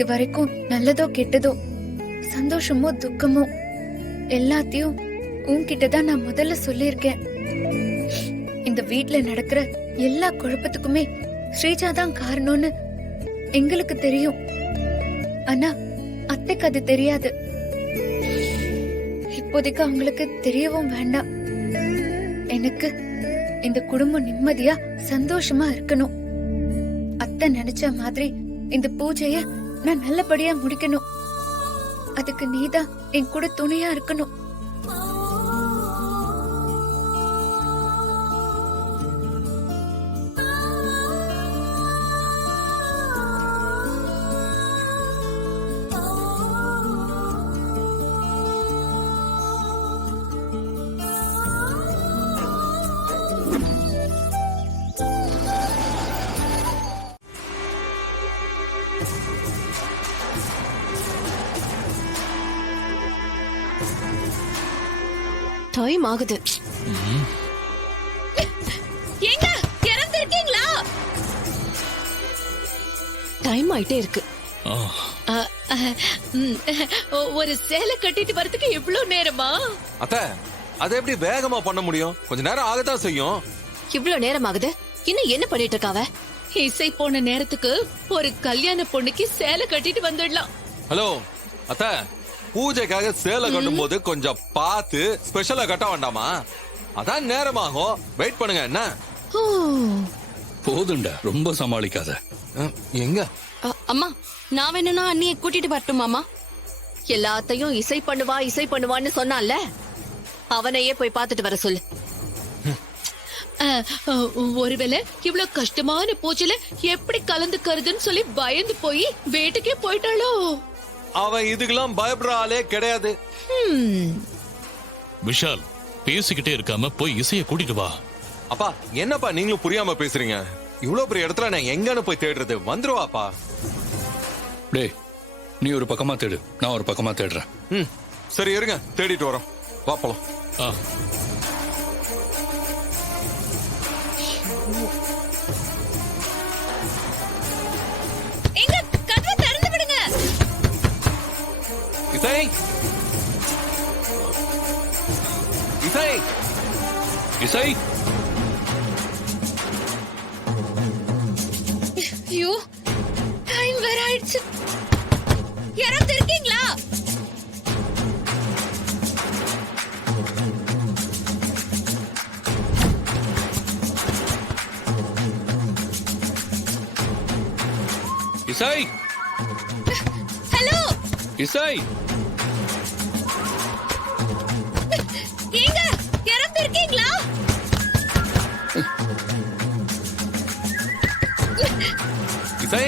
இது வரைக்கும் நல்லதோ கெட்டதோ சந்தோஷமோ துக்கமோ எல்லாத்தையும் உன்கிட்டதான் நான் முதல்ல சொல்லியிருக்கேன். இந்த வீட்ல நடக்கிற எல்லா குழப்பத்துக்குமே ஸ்ரீஜா தான் காரணம்னு எங்களுக்கு தெரியும். ஆனா அத்தைக்கு அது தெரியாது. இப்போதைக்கு அவங்களுக்கு தெரியவும் வேண்டாம். எனக்கு இந்த குடும்பம் நிம்மதியா சந்தோஷமா இருக்கணும். அத்தை நினைச்ச மாதிரி இந்த பூஜைய நான் நல்லபடியா முடிக்கணும். அதுக்கு நீதான் என் கூட துணையா இருக்கணும். டைம் ஆகுது. எங்க இறந்திருக்கீங்களா? டைம் ஆயிட்டே இருக்கு. ஒரு சேலை கட்டிட்டு வரதுக்கு இவ்வளவு நேரமா? அத்தை, அதை எப்படி வேகமா பண்ண முடியும்? கொஞ்ச நேரம் ஆகத்தான் செய்யும். இவ்வளவு நேரம் ஆகுது. இன்னும் என்ன பண்ணிட்டு இருக்காவ? இசை போன நேரத்துக்கு ஒரு கல்யாண பொண்ணுக்கு சேலை கட்டிட்டு வந்துடலாம். ஹலோ அத்தை, பூஜைக்காக சேலை கட்டும் போது கொஞ்சம் பார்த்து ஸ்பெஷலா கட்ட வேண்டாமா? அதான் நேரமாகும். வெயிட் பண்ணுங்க. என்ன போதுண்டா, ரொம்ப சமாளிக்காத. எங்க அம்மா, நான் வேணும்னா அண்ணியை கூட்டிட்டு வரட்டுமாமா? எல்லாத்தையும் இசை பண்ணுவான்னு சொன்னான்ல, அவனையே போய் பார்த்துட்டு வர சொல்லு. ஒருவேளை இவ்வளவு கஷ்டமான பூஜையில எப்படி கலந்துக்கிறதுன்னு சொல்லி பயந்து போய் வீட்டுக்கே போயிட்டாளோ? அவன் இதுக்கெல்லாம் பயப்படுற ஆளே கிடையாது. விஷால், பேசிக்கிட்டே இருக்காம போய் இசைய கூட்டிட்டு வா. அப்பா, என்னப்பா நீங்களும் புரியாம பேசுறீங்க? இவ்வளவு பெரிய இடத்துல நான் எங்கன்னு போய் தேடுறது? வந்துருவாப்பா. டேய், நீ ஒரு பக்கமா தேடு, நான் ஒரு பக்கமா தேடுறேன். சரி இருங்க, தேடிட்டு வரோம். வா போலாம். இசை, இசை, இசை. ஐயோ, டைம் வேற ஆயிடுச்சு. இறந்திருக்கீங்களா? இசை, ஹலோ இசை. எங்க இறந்திருக்கீங்களா? இசை,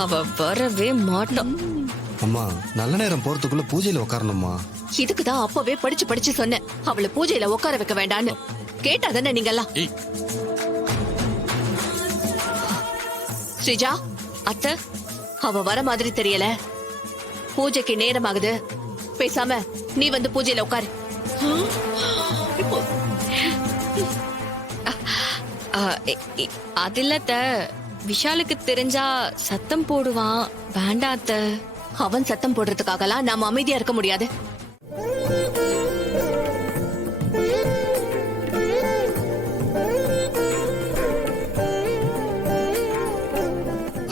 அவ வரவே மாட்டான். அம்மா, நல்ல நேரம் போறதுக்குள்ள பூஜையில உட்காரணுமா? இதுக்குதான் அப்பவே படிச்சு சொன்னேன், அவளை பூஜையில உட்கார வைக்க வேண்டான்னு. கேட்டா தானே நீங்கெல்லாம்? ஸ்ரீஜா, அத்தை, அவ வர மாதிரி தெரியல. பூஜைக்கு நேரம் ஆகுது. பேசாம நீ வந்து பூஜையில உட்காரு. அது இல்ல, விஷாலுக்கு தெரிஞ்சா சத்தம் போடுவான். வேண்டாத்த. அவன் சத்தம் போடுறதுக்காகலாம் நாம அமைதியா இருக்க முடியாது.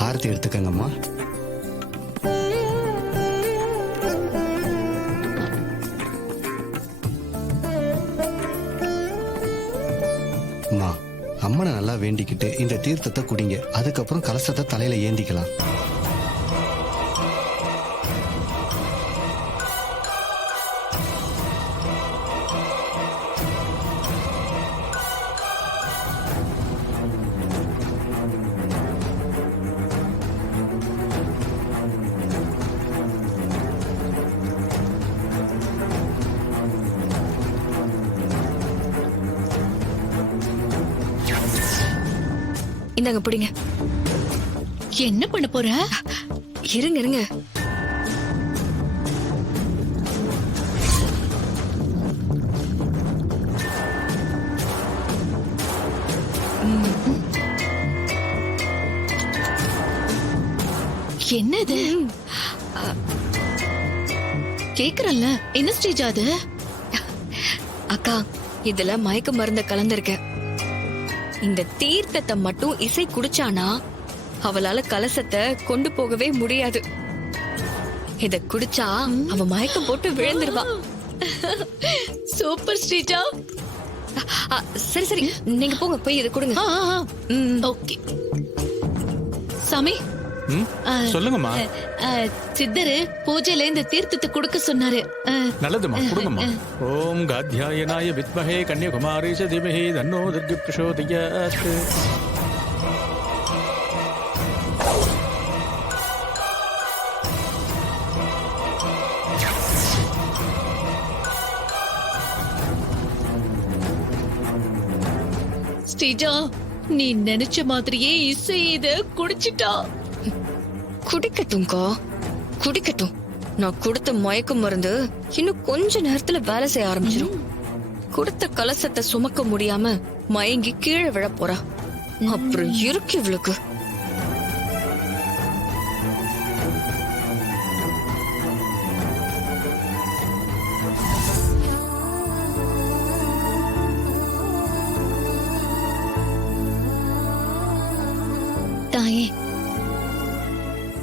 ஆரத்தி எடுத்துக்கங்கம்மா. அம்மா, அம்மனை நல்லா வேண்டிக்கிட்டு இந்த தீர்த்தத்தை குடிங்க. அதுக்கப்புறம் கலசத்தை தலையில ஏந்திக்கலாம். இந்தாங்க பிடிங்க. என்ன பண்ண போற? இருங்க இருங்க. என்னது கேக்குறல்ல, என்ன ஸ்டேஜ் அது? அக்கா இதுல மயக்க மருந்து கலந்திருக்க. இந்த தீர்த்தத்தை மட்டும் இசை குடிச்சானா அவளால கலசத்தை கொண்டு போகவே முடியாது. இத குடிச்சா அவ மயக்கம் போட்டு விழுந்துருவா. சூப்பர் ஸ்ரீஜா. சரி சரி, நீங்க போங்க, போய் இதை கொடுங்க. ஓகே சாமி, சொல்லுங்கம்மா. சித்தரு பூஜையில இந்த தீர்த்தத்தை கொடுக்க சொன்னாரு. நல்லதுமா, கொடுங்கம்மா. ஓம் காத்யாயனாய வித்மஹே கன்யாகுமாரீஷ தீமஹி தன்னோ துர்கி பிரசோதயாத். ஸ்ரீஜா, நீ நினைச்ச மாதிரியே இசை இத குடிச்சிட்டா. குடிக்கட்டும்க்கா, குடிக்கட்டும். நான் கொடுத்த மயக்க மருந்து இன்னும் கொஞ்ச நேரத்துல வேலை செய்ய ஆரம்பிச்சிடும். கொடுத்த கலசத்தை சுமக்க முடியாம மயங்கி கீழே விழ போறா. அப்புறம் இருக்கு இவளுக்கு. தாயே,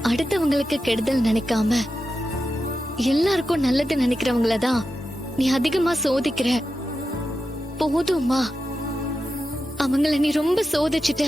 அடுத்தவங்களுக்கு கெடுதல் நினைக்காம எல்லாருக்கும் நல்லது நினைக்கிறவங்களதான் நீ அதிகமா சோதிக்கிற. போதும்மா, அவங்கள நீ ரொம்ப சோதிச்சுட்ட.